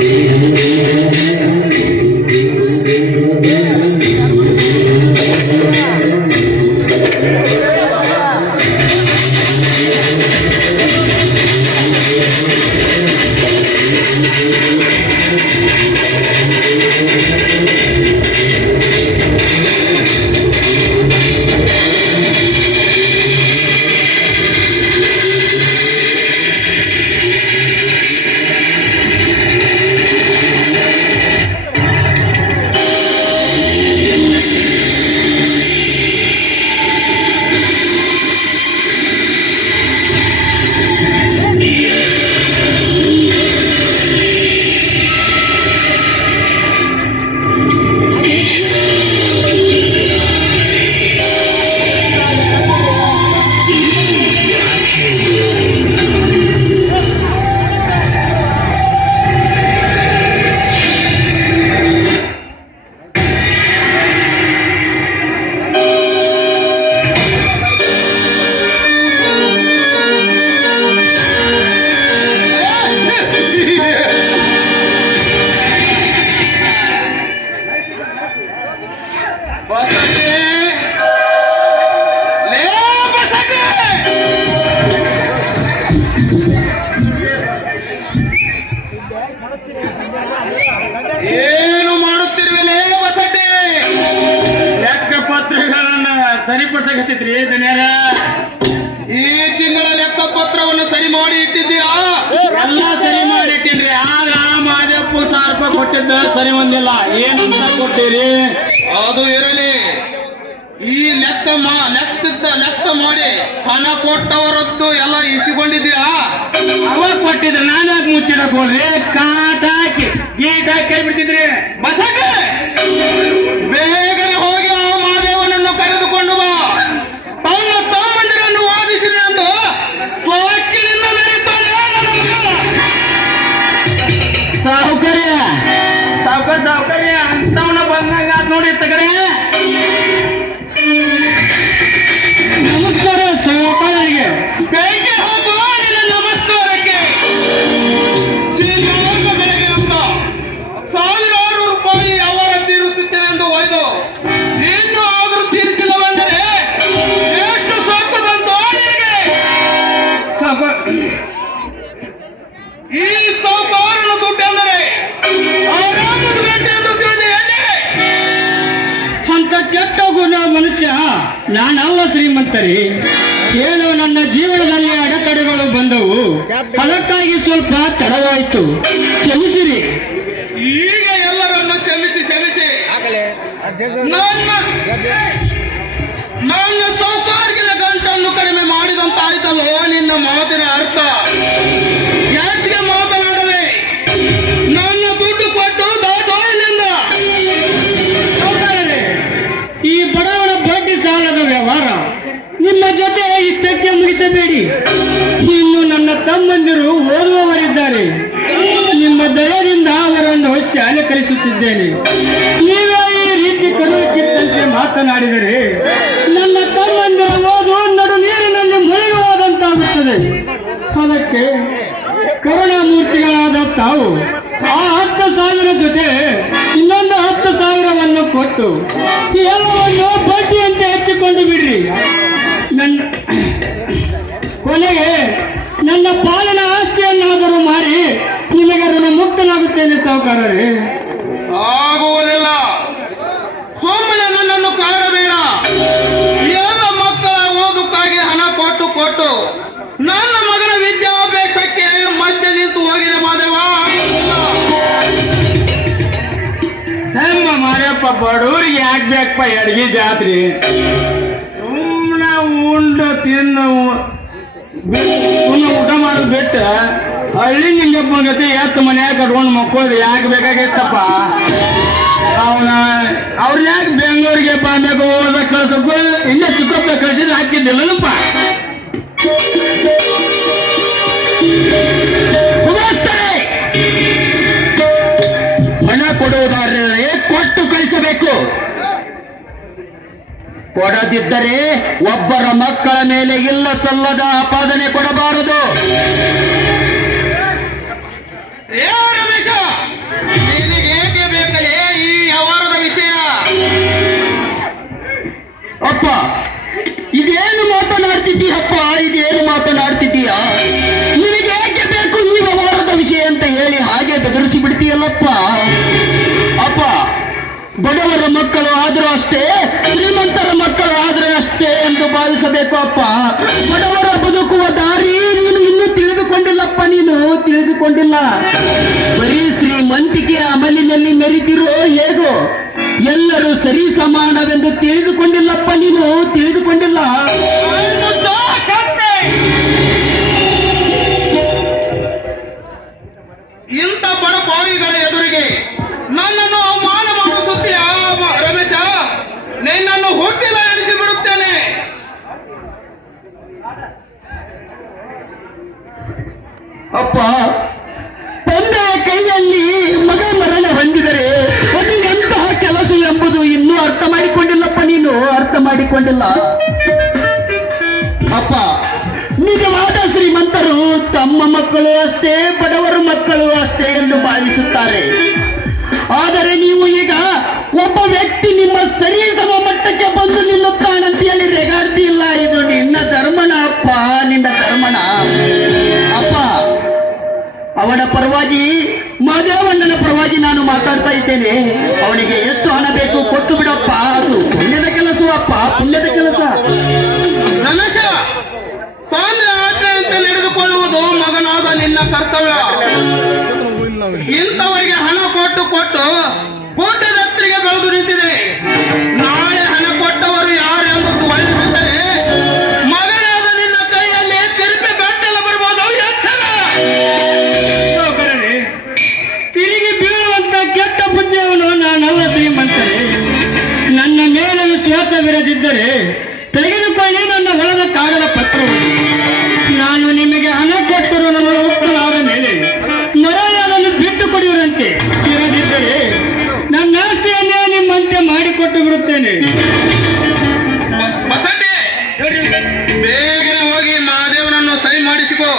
Be. ಏನು ಮಾಡುತ್ತಿರುವಿಲೇ ಬಸಡ್ಡೆ ಲೆಕ್ಕ ಪತ್ರಗಳನ್ನ ಸರಿಪಡಿಸಕತ್ತೈತ್ರಿ ದುನಿಯಾರ ಈ ತಿಂಗಳ ಲೆಕ್ಕ ಪತ್ರವನ್ನು ಸರಿ ಮಾಡಿ ಇಟ್ಟಿದ್ದೀಯಾ? ಎಲ್ಲ ಸರಿ ಮಾಡಿ ಇಟ್ಟಿದ್ರಿ. ಆದ್ರ ರಾಮ ಸಾವಿರ ರೂಪಾಯಿ ಕೊಟ್ಟಿದ್ದ ಸರಿ ಬಂದಿಲ್ಲ. ಏನಂತ ಕೊಟ್ಟಿರಿ ಅದು ಇರಲಿ. ಈ ಲೆಕ್ಕ ಮಾ ಲೆಕ್ಕ ಲೆಕ್ಕ ಮಾಡಿ ಹಣ ಕೊಟ್ಟವರದ್ದು ಎಲ್ಲ ಇಸಿಕೊಂಡಿದ್ದೀಯಾ ಅವಾಗ ಕೊಟ್ಟಿದ್ರೆ ನಾನು ಯಾಕೆ ಮುಚ್ಚಿಡಕ್ ಕಾಟಾಕಿ. ಕಾಟ್ ಹಾಕಿ ಗೀಟ್ ಹಾಕಿ ಈ ಸಾವುಕಾರನ ದುಡ್ಡು ತಿಳಿದು ಅಂತ ಕೆಟ್ಟ ಗುಣ ಮನುಷ್ಯ ನಾನಲ್ಲ ಶ್ರೀಮಂತರಿ. ಏನು ನನ್ನ ಜೀವನದಲ್ಲಿ ಅಡೆತಡೆಗಳು ಬಂದವು. ಅದಕ್ಕಾಗಿ ಸ್ವಲ್ಪ ತಡವಾಯಿತು. ಕ್ಷಮಿಸಿರಿ. ಈಗ ಎಲ್ಲರನ್ನು ಕ್ಷಮಿಸಿ ಕ್ಷಮಿಸಿ. ನನ್ನ ನನ್ನ ಸೌಕಾರ್ಯದ ಗಂಟನ್ನು ಕಡಿಮೆ ಮಾಡಿದಂತಾಯ್ತಲ್ಲೋ ನಿನ್ನ ಮಾತಿನ ಅರ್ಥ. ನಿಮ್ಮ ಜೊತೆ ಇಷ್ಟಕ್ಕೆ ಮುಗಿಸಬೇಡಿ. ಇನ್ನು ನನ್ನ ತಮ್ಮಂದಿರು ಓದುವವರಿದ್ದಾರೆ. ನಿಮ್ಮ ದಯದಿಂದ ಅವರನ್ನು ಶಾಲೆ ಕಲಿಸುತ್ತಿದ್ದೇನೆ. ನೀವೇ ಈ ರೀತಿ ಕರುಚಿತ್ತಂತೆ ಮಾತನಾಡಿದರೆ ನನ್ನ ತಮ್ಮಂದಿರು ಓದು ನಡು ನೀರಿನಲ್ಲಿ ಮುಳುಗುವುದಂತಾಗುತ್ತದೆ. ಅದಕ್ಕೆ ಕರುಣಾಮೂರ್ತಿಗಳಾದ ತಾವು ಆ ಹತ್ತು ಸಾವಿರ ಜೊತೆ ಇನ್ನೊಂದು ಹತ್ತು ಸಾವಿರವನ್ನು ಕೊಟ್ಟು ಎಲ್ಲವನ್ನು ಬಡ್ಡಿಯಂತೆ ಹಚ್ಚಿಕೊಂಡು ಬಿಡ್ರಿ. ನನ್ನ ಕೊನೆಗೆ ನನ್ನ ಪಾಲನ ಆಸ್ತಿಯನ್ನಾದರೂ ಮಾರಿ ನಿಮಗೆ ಅದನ್ನು ಮುಕ್ತನಾಗುತ್ತೇನೆ ಸಾಹುಕಾರರೇ. ಆಗುವುದಿಲ್ಲ. ಸುಮ್ಮನೆ ನನ್ನನ್ನು ಕಾಡಬೇಡ. ಎಲ್ಲ ಮಕ್ಕಳ ಓದುಕ್ಕಾಗಿ ಹಣ ಕೊಟ್ಟು ಕೊಟ್ಟು ನನ್ನ ಮಗನ ವಿದ್ಯಾಭ್ಯಾಸಕ್ಕೆ ಮಧ್ಯೆ ನಿಂತು ಹೋಗಿದೆ ಮಾದೇವ ಆಗುವುದಿಲ್ಲ. ಮಾರಪ್ಪ ಬಡವ್ರಿಗೆ ಯಾಕೆ ಬೇಕಪ್ಪ ಅಡ್ಗೆ ಜಾತ್ರೆ. ತಿನ್ನು ಊಟ ಮಾಡೋದು ಬಿಟ್ಟು ಹಳ್ಳಿ ನಿಂಗಪ್ಪ ಜೊತೆ ಎತ್ತು ಮನ್ಯಾಗ ಕಟ್ಕೊಂಡು ಮಕ್ಕಳು ಯಾಕೆ ಬೇಕಾಗೈತಪ್ಪ? ಅವನ ಅವ್ರು ಯಾಕೆ ಬೆಂಗಳೂರಿಗೆ ಬಾಂಬೆಗೆ ಓದಕ್ಕೆ ಕಳ್ಸಬೇಕು ಇಲ್ಲೇ ಚಿಕ್ಕಪ್ಪ ಕಳ್ಸಿದ್ರೆ ಹಾಕಿದ್ದಿಲ್ಲಪ್ಪ ಕೊಡದಿದ್ದರೆ ಒಬ್ಬರ ಮಕ್ಕಳ ಮೇಲೆ ಇಲ್ಲ ಸಲ್ಲದ ಆಪಾದನೆ ಕೊಡಬಾರದು. ಏಕೆ ಬೇಕಲೇ ಈ ವ್ಯವಹಾರದ ವಿಷಯ? ಅಪ್ಪ ಇದೇನು ಮಾತನಾಡ್ತಿದ್ದೀಯಪ್ಪ ಇದೇನು ಮಾತನಾಡ್ತಿದ್ದೀಯ? ನಿನಗೆ ಏಕೆ ಬೇಕು ಈ ವ್ಯವಹಾರದ ವಿಷಯ ಅಂತ ಹೇಳಿ ಹಾಗೆ ಬೆದರಿಸಿ ಬಿಡ್ತೀಯಲ್ಲಪ್ಪ? ಬಡವರ ಮಕ್ಕಳು ಆದರೂ ಅಷ್ಟೇ, ಶ್ರೀಮಂತರ ಮಕ್ಕಳು ಆದರೆ ಅಷ್ಟೇ ಎಂದು ಭಾವಿಸಬೇಕು ಅಪ್ಪ. ಬಡವರ ಬದುಕುವ ದಾರಿ ನೀನು ಇನ್ನೂ ತಿಳಿದುಕೊಂಡಿಲ್ಲಪ್ಪ, ನೀನು ತಿಳಿದುಕೊಂಡಿಲ್ಲ. ಬರೀ ಶ್ರೀಮಂತಿಕೆಯ ಅಮಲಿನಲ್ಲಿ ಮೆರಿತಿರೋ ಹೇಗೋ, ಎಲ್ಲರೂ ಸರಿ ಸಮಾನವೆಂದು ತಿಳಿದುಕೊಂಡಿಲ್ಲಪ್ಪ, ನೀನು ತಿಳಿದುಕೊಂಡಿಲ್ಲ. ಅಪ್ಪ ತಂದೆಯ ಕೈಯಲ್ಲಿ ಮಗ ಮರಣ ಹೊಂದಿದರೆ ಅದು ಎಂತಹ ಕೆಲಸ ಎಂಬುದು ಇನ್ನೂ ಅರ್ಥ ಮಾಡಿಕೊಂಡಿಲ್ಲಪ್ಪ ನೀನು. ಅರ್ಥ ಮಾಡಿಕೊಂಡಿಲ್ಲ. ಅಪ್ಪ, ನಿಜವಾದ ಶ್ರೀಮಂತರು ತಮ್ಮ ಮಕ್ಕಳು ಅಷ್ಟೇ, ಬಡವರ ಮಕ್ಕಳು ಅಷ್ಟೇ ಎಂದು ಭಾವಿಸುತ್ತಾರೆ. ಆದರೆ ನೀವು ಈಗ ಒಬ್ಬ ವ್ಯಕ್ತಿ ನಿಮ್ಮ ಸರಿ ಸಮ ಮಟ್ಟಕ್ಕೆ ಬಂದು ನಿಲ್ಲುತ್ತಾನಂತ ಹೇಳಿ ರೆಗಾಡ್ತಿ ಇಲ್ಲ ಇದು ನಿನ್ನ ಧರ್ಮನ ಅಪ್ಪ? ನಿನ್ನ ಅಪ್ಪ ಅವನ ಪರವಾಗಿ, ಮಾದೇವಣ್ಣನ ಪರವಾಗಿ ನಾನು ಮಾತಾಡ್ತಾ ಇದ್ದೇನೆ. ಅವನಿಗೆ ಎಷ್ಟು ಹಣ ಬೇಕು ಕೊಟ್ಟು ಬಿಡಪ್ಪ. ಅದು ಪುಣ್ಯದ ಕೆಲಸವಪ್ಪ, ಪುಣ್ಯದ ಕೆಲಸ. ತಂದೆ ಆಜ್ಞೆಯಂತೆ ನಡೆದುಕೊಳ್ಳುವುದು ಮಗನಾದ ನಿನ್ನ ಕರ್ತವ್ಯ. ಇಂಥವರಿಗೆ ಹಣ ಕೊಟ್ಟು ಕೊಟ್ಟು ವಿಶ್ವಾಸವಿರದಿದ್ದರೆ ತೆಗೆದುಕೊಳ್ಳಿ ನನ್ನ ಹೊಲದ ಕಾಗದ ಪತ್ರ ನಾನು ನಿಮಗೆ ಹಣ ಕೊಟ್ಟರು ನನ್ನ ಒಪ್ಪಲಾದ ಮೇಲೆ. ಮರೆಯಾದನ್ನು ಬಿಟ್ಟು ಕೊಡುವುದಂತೆ ಇರದಿದ್ದರೆ ನನ್ನ ಆಸ್ತಿಯನ್ನೇ ನಿಮ್ಮಂತೆ ಮಾಡಿಕೊಟ್ಟು ಬಿಡುತ್ತೇನೆ. ಬೇಗನೆ ಹೋಗಿ ಮಹಾದೇವನನ್ನು ಸಹಿ ಮಾಡಿಸಿಕೋ.